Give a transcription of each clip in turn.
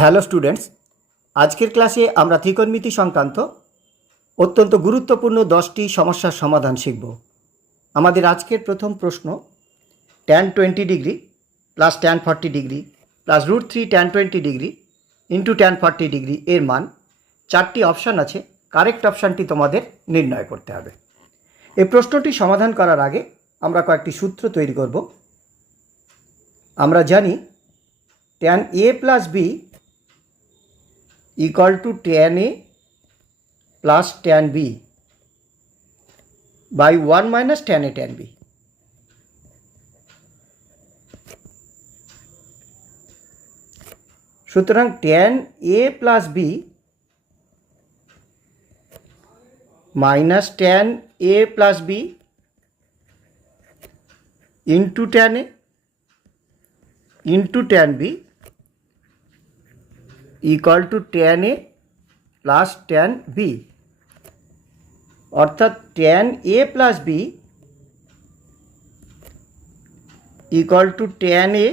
Hello students, আজকের ক্লাসে আমরা ত্রিকোণমিতি সংক্রান্ত অত্যন্ত গুরুত্বপূর্ণ দশটি সমস্যার সমাধান শিখব। আমাদের আজকের প্রথম প্রশ্ন tan twenty degree plus tan forty degree plus root three tan twenty degree into tan forty degree এর মান, চারটি অপশান আছে কারেক্ট অপশানটি তোমাদের নির্ণয় করতে হবে। এই প্রশ্নটি সমাধান করার আগে আমরা কয়েকটি সূত্র তৈরি করব। আমরা জানি tan A plus B equal to tan A plus tan B by one minus tan A tan B সুতরাং tan A plus B minus tan A plus B into tan A into tan B equal to tan A plus tan B অর্থাৎ tan A plus B equal to tan A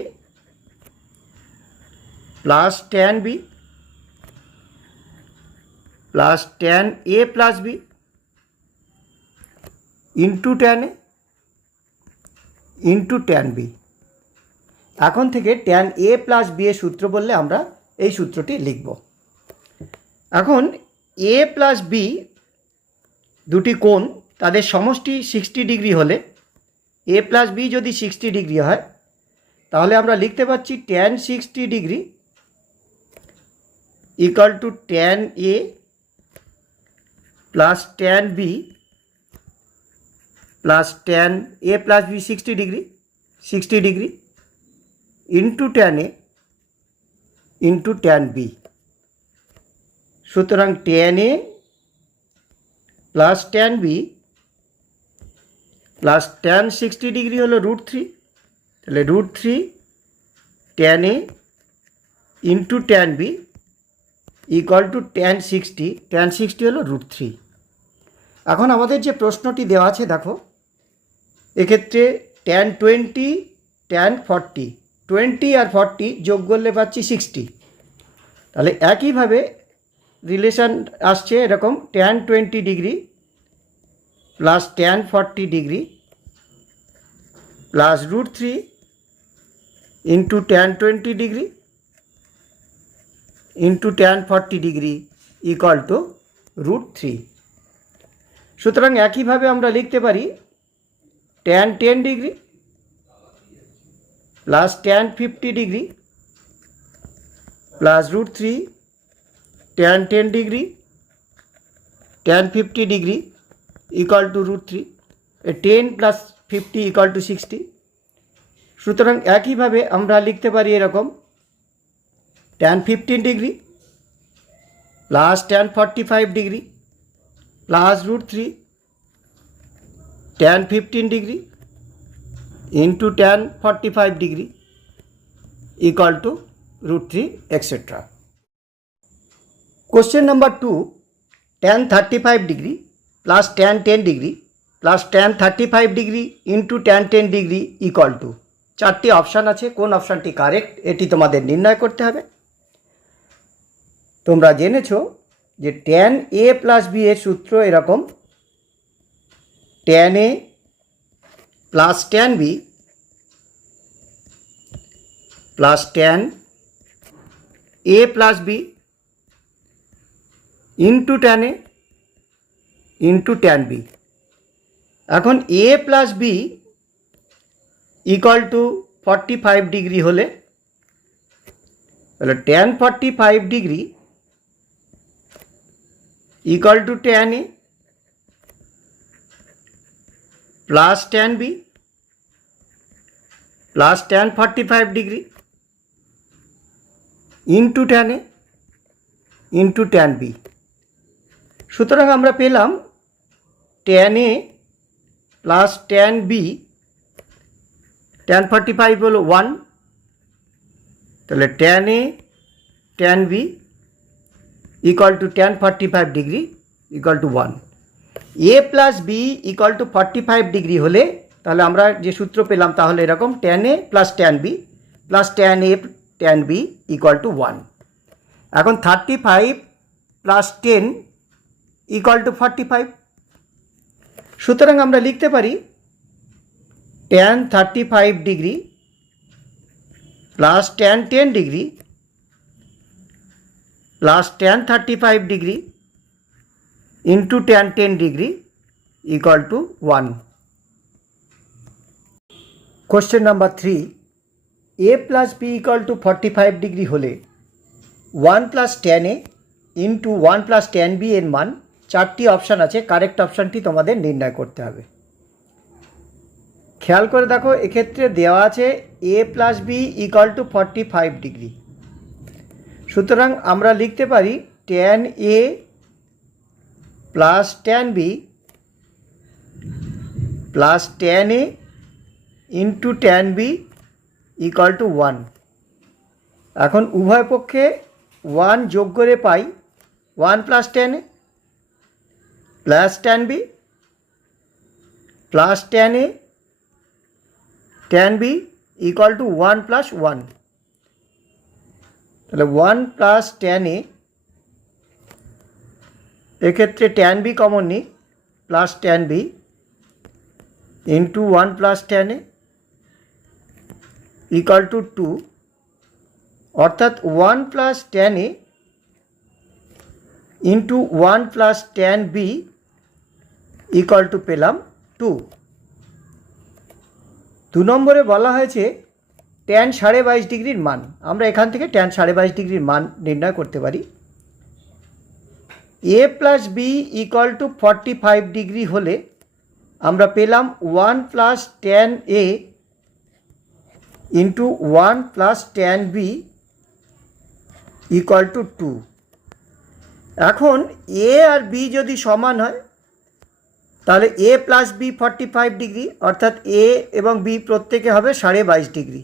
plus tan B plus tan A plus B into tan A into tan B এখন থেকে tan A plus B এর সূত্র বললে আমরা এই সূত্রটি লিখব। এখন এ প্লাস বি দুটি কোণ, তাদের সমষ্টি সিক্সটি ডিগ্রি হলে এ প্লাস বি যদি সিক্সটি ডিগ্রি হয়, তাহলে আমরা লিখতে পাচ্ছি tan sixty degree equal to tan A plus tan B plus tan A plus B sixty degree sixty degree into tan A into tan B সুতরাং tan A plus tan B plus tan sixty degree হলো root three তাহলে root three tan A into tan B equal to tan sixty tan sixty হলো root three এখন আমাদের যে প্রশ্নটি দেওয়া আছে, দেখো, এক্ষেত্রে tan twenty tan forty twenty আর ফর্টি যোগ করলে পাচ্ছি সিক্সটি। তাহলে একইভাবে রিলেশন আসছে এরকম tan twenty degree plus tan forty degree plus root three into tan twenty degree into tan forty degree equal to root three সুতরাং একইভাবে আমরা লিখতে পারি tan ten degree plus tan fifty degree plus root three tan ten degree tan fifty degree equal to root three ten plus fifty equal to sixty সুতরাং একইভাবে আমরা লিখতে পারি এরকম tan fifteen degree plus tan forty five degree plus root three tan fifteen degree into tan forty five degree equal to root 3 etc. Question number 2 tan 35 degree plus tan 10 degree plus tan 35 degree into tan 10 degree equal to চারটি option আছে, কোন অপশানটি correct এটি তোমাদের নির্ণয় করতে হবে। তোমরা জেনেছো যে ট্যান এ প্লাস বি এর সূত্র এরকম। Tan A plus tan B plus tan A plus B into tan A into tan B এখন A plus B equal to forty five degree হলে, তাহলে tan forty five degree equal to tan A plus tan B plus tan forty five degree into tan A into tan B সুতরাং আমরা পেলাম tan A plus tan B tan forty five হলো one তাহলে tan A tan B equal to tan forty five degree equal to one A plus B equal to forty five degree হলে তাহলে আমরা যে সূত্র পেলাম তাহলে এরকম tan A plus tan B plus tan A tan B equal to one এখন thirty five plus ten equal to forty five সুতরাং আমরা লিখতে পারি ten thirty five degree plus ten ten degree plus ten thirty five degree into ten ten degree equal to one question number three A plus B equal to forty five degree হলে one plus ten A into one plus ten B এর মান চারটি option আছে correct অপশানটি তোমাদের নির্ণয় করতে হবে। খেয়াল করে দেখো, এক্ষেত্রে দেওয়া আছে A plus B equal to forty five degree সুতরাং আমরা লিখতে পারি ten A plus ten B plus ten A into tan B equal to one এখন উভয় পক্ষে ওয়ান যোগ করে পাই one plus ten plus tan B plus ten A ten B equal to one plus one তাহলে one plus ten A এক্ষেত্রে tan B common নিই plus tan B into one plus ten A equal to two অর্থাৎ one plus ten A into one plus ten B equal to পেলাম two দু নম্বরে বলা হয়েছে tan সাড়ে বাইশ ডিগ্রির মান। আমরা এখান থেকে ট্যান সাড়ে বাইশ ডিগ্রির মান নির্ণয় করতে পারি। A plus B equal to forty five degree হলে আমরা পেলাম one plus ten A into one plus ten B equal to two এখন এ আর বি যদি সমান হয়, তাহলে A plus B forty five degree অর্থাৎ এ এবং বি প্রত্যেকে হবে সাড়ে বাইশ ডিগ্রি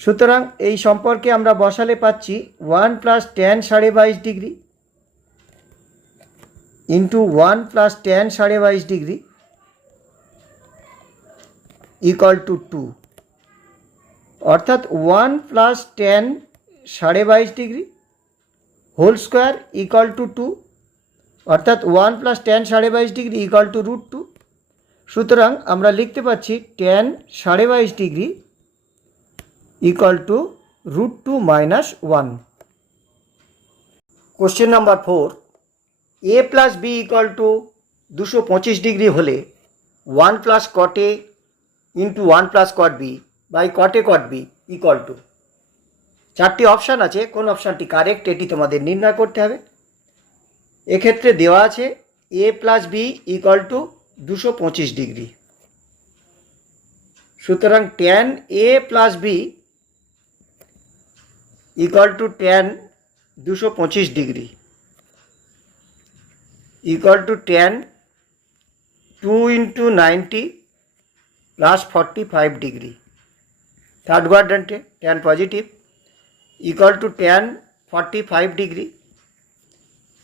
সুতরাং এই সম্পর্কে আমরা বসালে পাচ্ছি ওয়ান প্লাস টেন সাড়ে বাইশ degree into one plus ten সাড়ে বাইশ ডিগ্রি ইকুয়াল টু টু অর্থাৎ ওয়ান প্লাস টেন সাড়ে বাইশ degree whole square equal to two, অর্থাৎ ওয়ান প্লাস টেন সাড়ে বাইশ degree equal to root two. সুতরাং আমরা লিখতে পাচ্ছি টেন সাড়ে বাইশ degree equal to root two minus one. Question number four, A plus B equal to দুশো পঁচিশ ডিগ্রি হলে one plus cot A into one plus cot B. By cot A cot B equal to চারটি option আছে, কোন অপশানটি correct এটি তোমাদের নির্ণয় করতে হবে। এক্ষেত্রে দেওয়া আছে A plus B equal to দুশো পঁচিশ ডিগ্রি সুতরাং tan A plus B equal to tan দুশো পঁচিশ degree equal to tan two into ninety plus forty five degree third কোয়াড্রেন্টে tan positive equal to tan forty five degree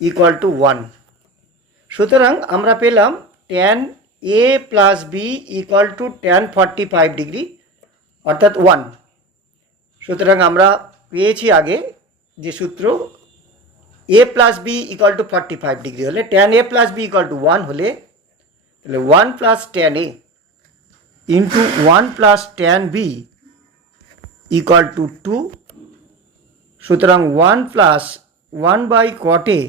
equal to one সুতরাং আমরা পেলাম tan A plus B equal to tan forty five degree অর্থাৎ one সুতরাং আমরা পেয়েছি আগে যে সূত্র A plus B equal to forty five degree হলে tan A plus B equal to one হলে তাহলে one plus tan A into one plus tan B equal to two সুতরাং one plus one by cot A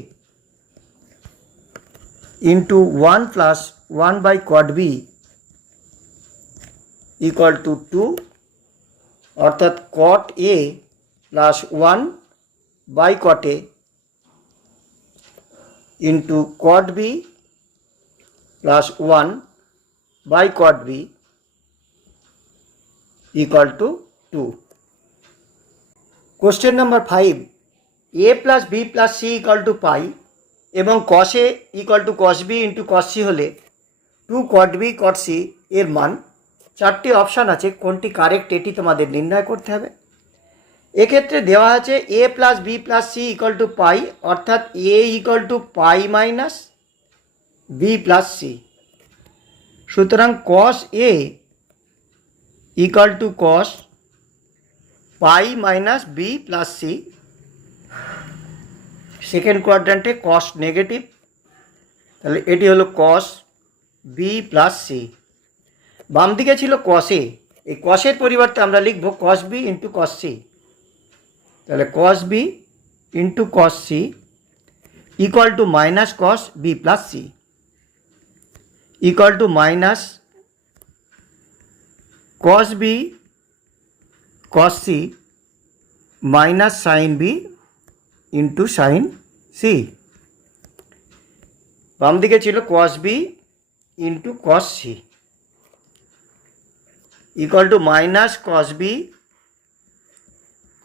into one plus one by cot B equal to two অর্থাৎ cot A plus one by cot A into cot B plus one by cot B equal to two question number five A plus B plus C equal to pi এবং cos A equal to cos B into cos C হলে two cot B cot C এর মান, চারটি option আছে কোনটি correct এটি তোমাদের নির্ণয় করতে হবে। এক্ষেত্রে দেওয়া আছে A plus B plus C equal to pi অর্থাৎ A equal to pi minus B plus C সুতরাং cos A equal to cos pi minus B plus C. Second কোয়াড্রান্টে cos negative তাহলে এটি হলো কস বি প্লাস সি বাম দিকে ছিল কসে এই কসের পরিবর্তে আমরা লিখব cos B into cos C তাহলে cos B into cos C equal to minus cos B plus C equal to minus cos B cos C minus sine B into sine C বাম দিকে ছিল cos B into cos C equal to minus cos B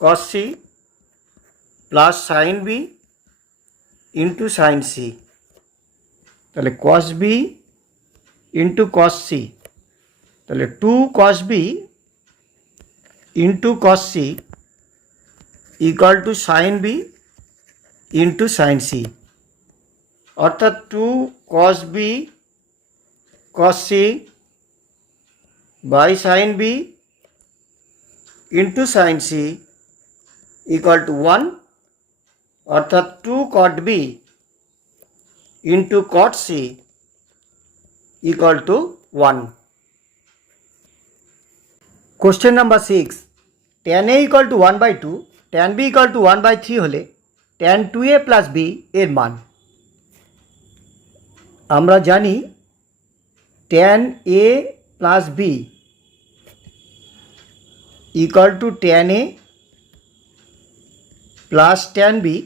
cos C plus sine B into sine C তাহলে cos B into cos C তাহলে two cos B into cos C equal to sine B into sine C অর্থাৎ two cos B cos C by sine B into sine C equal to one অর্থাৎ two cot B into cot C equal to one question number six tan A equal to one by two tan B equal to one by three হলে tan two A plus B এর মান। আমরা জানি tan A plus B equal to tan A plus tan B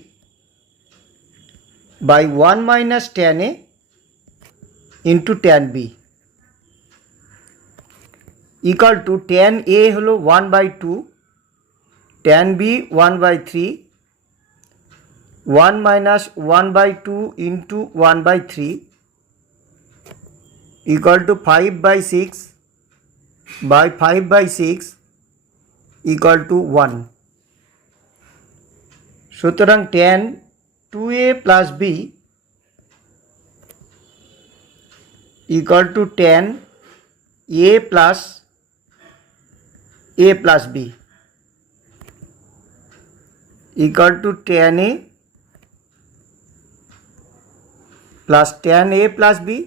by one minus tan A into tan B equal to tan A হলো one by two tan B one by three one minus one by two into one by three equal to five by six by five by six equal to one সুতরাং tan two A plus B equal to tan A plus A plus B equal to tan A plus tan A plus B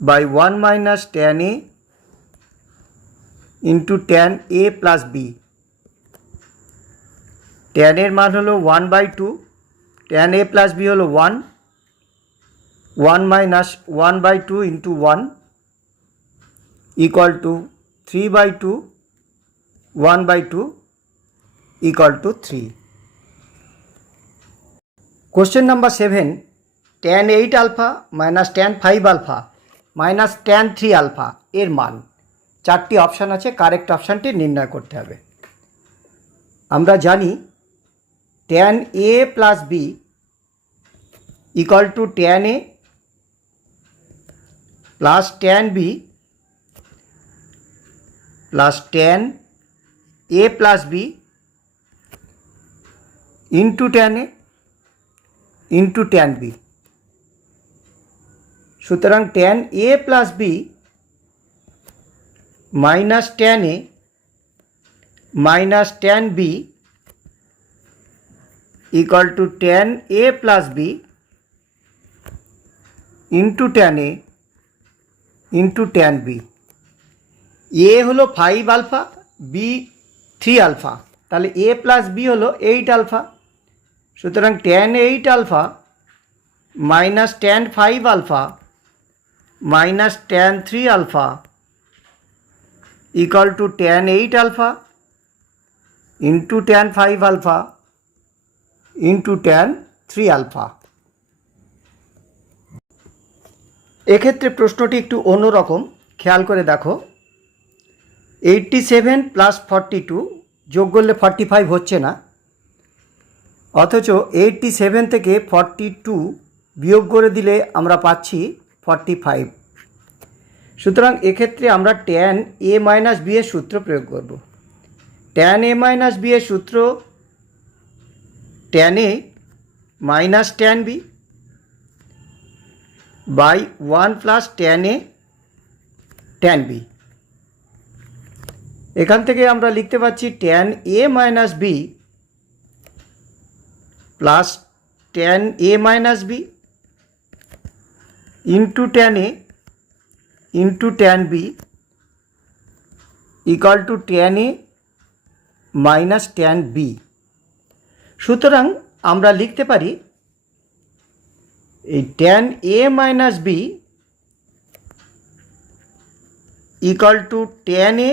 by one minus tan A into tan A plus B ট্যানের মান হলো one by two tan A plus B হলো one one minus one by two into one equal to three by two one by two equal to three question number seven tan eight alpha minus tan five alpha minus tan three alpha এর মান। চারটি option আছে correct অপশানটি নির্ণয় করতে হবে। আমরা জানি tan A plus B equal to tan A plus tan B plus tan A plus B into tan A into tan B সুতরাং tan A plus B minus tan A minus tan B equal to tan A plus B into tan A into tan B A হলো five alpha B three alpha তাহলে A plus B হলো eight alpha সুতরাং tan eight alpha minus tan five alpha minus tan three alpha equal to tan eight alpha into tan five alpha into tan three alpha এক্ষেত্রে প্রশ্নটি একটু অন্যরকম। খেয়াল করে দেখো। Eighty seven plus forty two যোগ করলে ফর্টি ফাইভ হচ্ছে না। অথচ এইটটি সেভেন থেকে ফর্টি টু বিয়োগ করে দিলে আমরা পাচ্ছি ফর্টি ফাইভ সুতরাং এক্ষেত্রে আমরা ট্যান এ মাইনাস বি এর সূত্র প্রয়োগ করব। ট্যান এ মাইনাস বি এর সূত্র tan A minus tan B by one plus tan A tan B এখান থেকে আমরা লিখতে পাচ্ছি tan A minus B plus tan A minus B into tan A into tan B equal to tan A minus tan B সুতরাং আমরা লিখতে পারি এই tan A minus B equal to tan A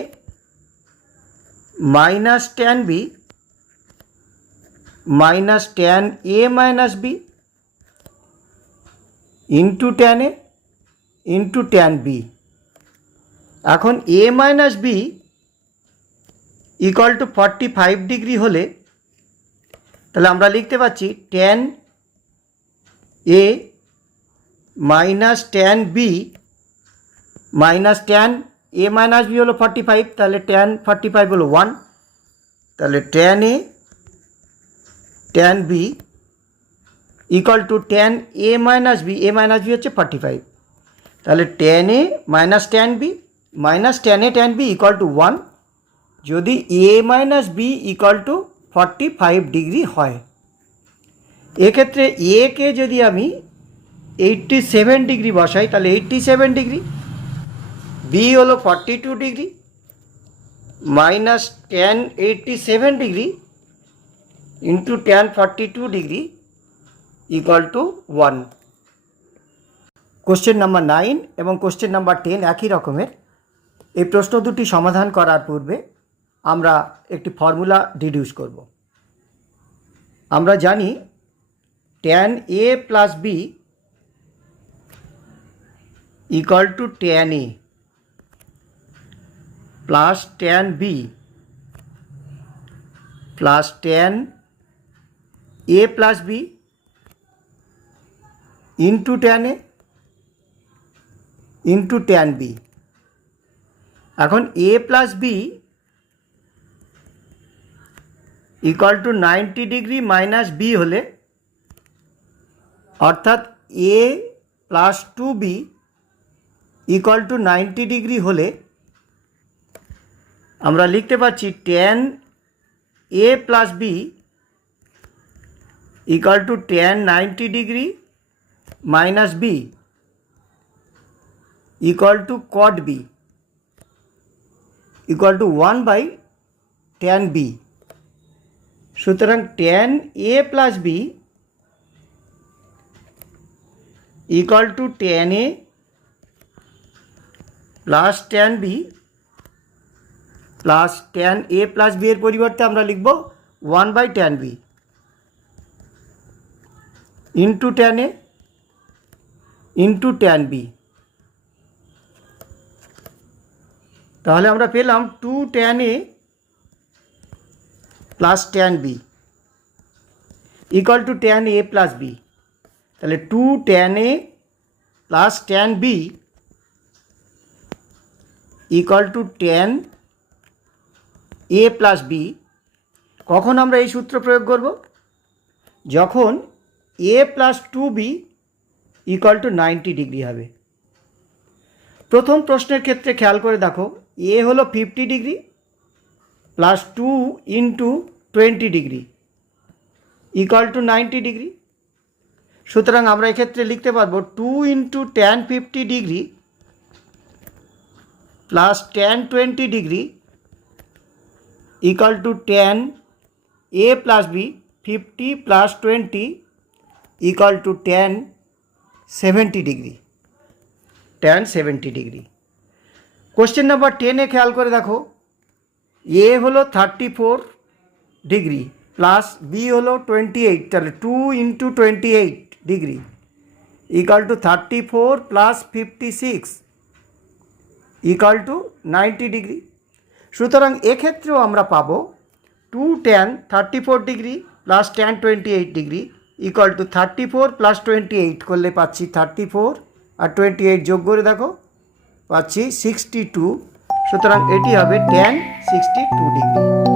minus tan B minus tan A minus B into tan A into tan B এখন A minus B equal to forty five degree হলে, তাহলে আমরা লিখতে পাচ্ছি tan A minus tan B minus tan A minus B হলো forty five তাহলে tan forty five হলো one তাহলে tan A tan B equal to tan A minus B A minus B হচ্ছে ফর্টি ফাইভ তাহলে tan A minus tan B minus tan A tan B equal to one যদি A minus B equal to forty five degree হয়, এক্ষেত্রে এ কে যদি আমি eighty seven degree বসাই, তাহলে eighty seven degree B হলো forty two degree minus ten eighty seven degree into ten forty two degree equal to one question number nine এবং question number ten একই রকমের। এই প্রশ্ন দুটি সমাধান করার পূর্বে আমরা একটি ফর্মুলা ডিডিউস করব। আমরা জানি tan A plus B equal to tan A plus tan B. Plus tan A plus B into tan A into tan B. এখন A plus B equal to ninety degree minus B হলে অর্থাৎ A plus two B equal to ninety degree হলে আমরা লিখতে পারছি tan A plus B equal to tan ninety degree minus B equal to cot B equal to one by tan B সুতরাং tan A plus B equal to tan A plus tan B plus tan A plus B এর পরিবর্তে আমরা লিখব one by tan B into tan A into tan B তাহলে আমরা পেলাম two tan A plus tan B equal to tan A plus B তাহলে two tan A plus tan B equal to tan A plus B কখন আমরা এই সূত্র প্রয়োগ করব? যখন A plus two B equal to ninety degree হবে। প্রথম প্রশ্নের ক্ষেত্রে খেয়াল করে দেখো এ হলো fifty degree plus two into twenty degree equal to ninety degree সুতরাং আমরা এক্ষেত্রে লিখতে পারব two into tan fifty degree plus tan twenty degree equal to tan A plus B fifty plus twenty equal to tan seventy degree tan seventy degree question number টেনে খেয়াল করে দেখো A হলো thirty four degree plus B হলো twenty eight তাহলে two into twenty eight degree equal to thirty four plus fifty six equal to ninety degree সুতরাং এক্ষেত্রেও আমরা পাব two tan thirty four degree plus tan twenty eight degree equal to thirty four plus twenty eight করলে পাচ্ছি thirty four আর twenty eight যোগ করে দেখো পাচ্ছি সিক্সটি টু সুতরাং এটি হবে ট্যান সিক্সটি টু ডিগ্রি